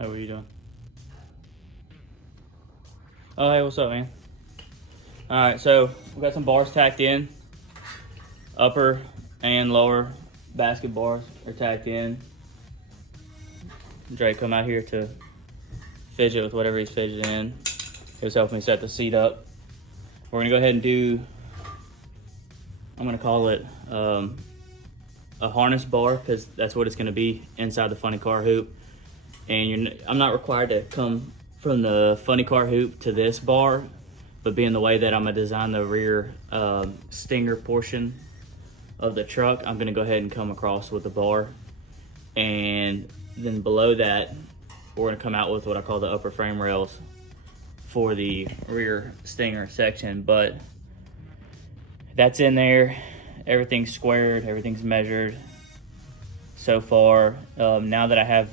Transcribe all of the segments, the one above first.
Hey, what are you doing? Oh, hey, what's up, man? Alright, so we got some bars tacked in. Upper and lower basket bars are tacked in. Drake come out here to fidget with whatever he's fidgeting in. He was helping me set the seat up. We're gonna go ahead and do, I'm gonna call it a harness bar, because that's what it's gonna be inside the funny car hoop. And I'm not required to come from the funny car hoop to this bar, but being the way that I'm gonna design the rear stinger portion of the truck, I'm gonna go ahead and come across with the bar. And then below that, we're gonna come out with what I call the upper frame rails for the rear stinger section. But that's in there, everything's squared, everything's measured so far. Now that I have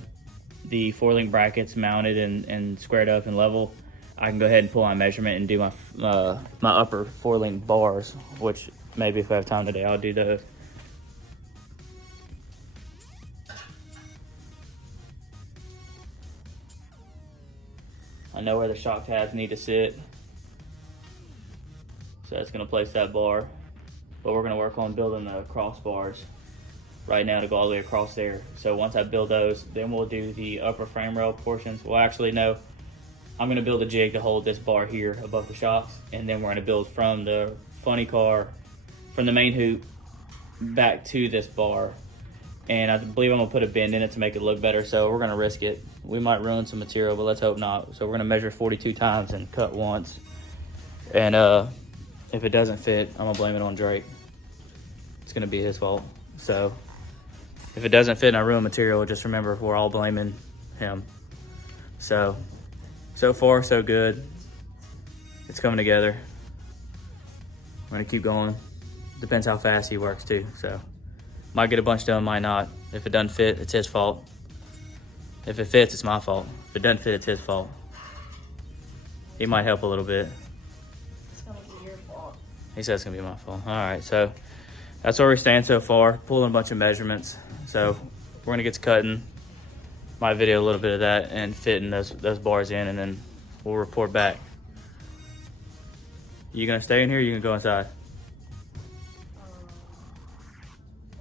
the 4-link brackets mounted and squared up and level, I can go ahead and pull my measurement and do my my upper 4-link bars, which maybe if I have time today, I'll do those. I know where the shock tabs need to sit, so that's gonna place that bar. But we're gonna work on building the crossbars right now to go all the way across there. So once I build those, then we'll do the upper frame rail portions. Well, actually, no. I'm gonna build a jig to hold this bar here above the shocks, and then we're gonna build from the funny car, from the main hoop back to this bar. And I believe I'm gonna put a bend in it to make it look better, so we're gonna risk it. We might ruin some material, but let's hope not. So we're gonna measure 42 times and cut once. And if it doesn't fit, I'm gonna blame it on Drake. It's gonna be his fault. So if it doesn't fit and I ruin material, just remember we're all blaming him. So far so good. It's coming together. We're gonna keep going. Depends how fast he works too. So might get a bunch done, might not. If it doesn't fit, it's his fault. If it fits, it's my fault. If it doesn't fit, it's his fault. He might help a little bit. It's gonna be your fault. He says it's gonna be my fault. All right, so that's where we stand so far. Pulling a bunch of measurements. So we're gonna get to cutting. Might video a little bit of that and fitting those bars in, and then we'll report back. You gonna stay in here or you gonna go inside?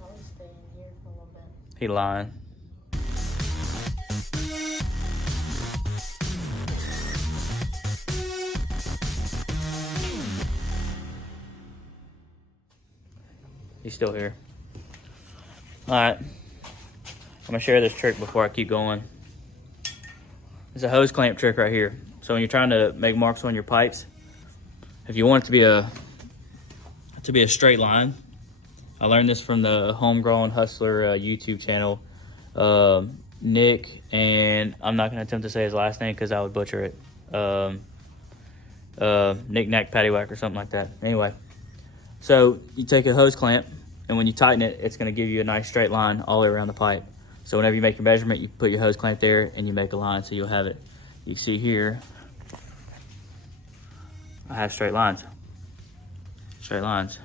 I'll stay in here for a little bit. He lying. He's still here. All right. I'm gonna share this trick before I keep going. It's a hose clamp trick right here. So when you're trying to make marks on your pipes, if you want it to be a straight line, I learned this from the Homegrown Hustler YouTube channel. Nick, and I'm not gonna attempt to say his last name because I would butcher it. Nick Nack Paddywhack or something like that. Anyway, so you take a hose clamp, and when you tighten it, it's gonna give you a nice straight line all the way around the pipe. So whenever you make your measurement, you put your hose clamp there and you make a line, so you'll have it. You see here, I have straight lines. Straight lines.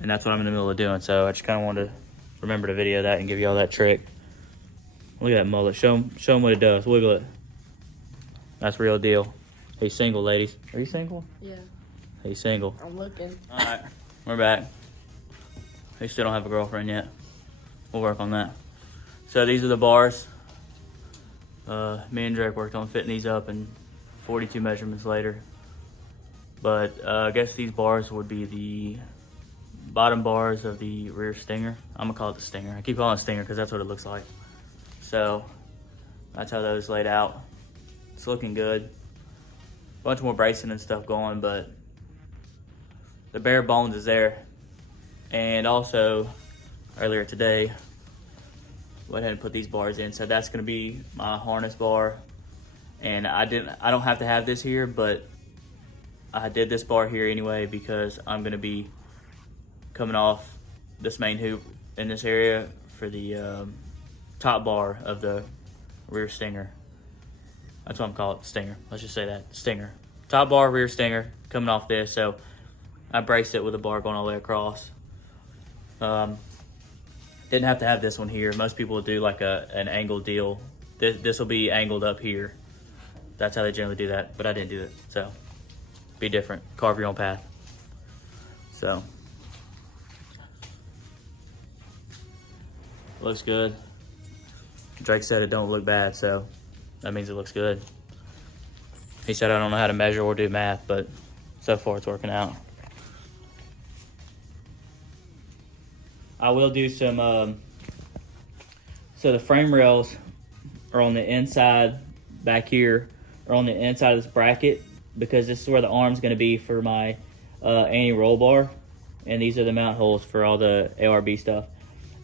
And that's what I'm in the middle of doing, so I just kind of wanted to remember to video that and give you all that trick. Look at that mullet. Show him what it does. Wiggle it. That's real deal. He's single, ladies. Are you single? Yeah, He's single. I'm looking. All right, we're back. He still don't have a girlfriend yet. We'll work on that. So these are the bars. Me and Drake worked on fitting these up and 42 measurements later. But I guess these bars would be the bottom bars of the rear stinger. I'm gonna call it the stinger. I keep calling it stinger because that's what it looks like. So that's how those laid out. It's looking good. Bunch more bracing and stuff going, but the bare bones is there. And also earlier today, went ahead and put these bars in. So that's gonna be my harness bar. And I don't have to have this here, but I did this bar here anyway because I'm gonna be coming off this main hoop in this area for the top bar of the rear stinger. That's what I'm calling it, stinger. Let's just say that, stinger. Top bar, rear stinger, coming off this. So I braced it with a bar going all the way across. Didn't have to have this one here. Most people would do like an angle deal this will be angled up here. That's how they generally do that, but I didn't do it. So be different. Carve your own path. So looks good. Drake said it don't look bad, so that means it looks good. He said I don't know how to measure or do math, but so far it's working out. I will do some, so the frame rails are on the inside back here, or on the inside of this bracket, because this is where the arm's gonna be for my anti-roll bar. And these are the mount holes for all the ARB stuff.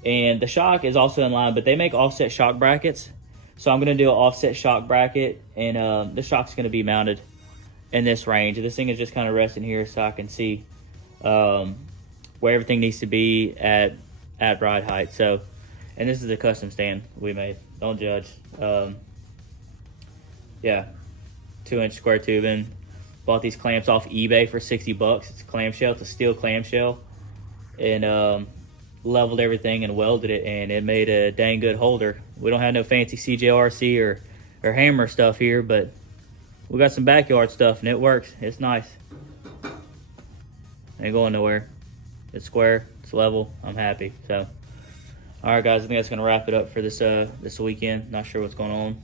And the shock is also in line, but they make offset shock brackets. So I'm gonna do an offset shock bracket, and the shock's gonna be mounted in this range. This thing is just kind of resting here so I can see where everything needs to be at ride height. So, and this is a custom stand we made. Don't judge. Yeah, 2-inch square tubing. Bought these clamps off eBay for $60. It's a clamshell. It's a steel clamshell, and leveled everything and welded it, and it made a dang good holder. We don't have no fancy CJRC or hammer stuff here, but we got some backyard stuff, and it works. It's nice. Ain't going nowhere. It's square. It's level. I'm happy. So, all right, guys. I think that's gonna wrap it up for this this weekend. Not sure what's going on.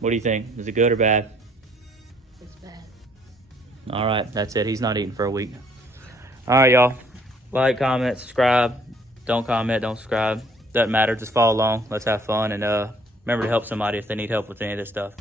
What do you think? Is it good or bad? It's bad. All right, that's it. He's not eating for a week. All right, y'all. Like, comment, subscribe. Don't comment, don't subscribe. Doesn't matter. Just follow along. Let's have fun, and remember to help somebody if they need help with any of this stuff.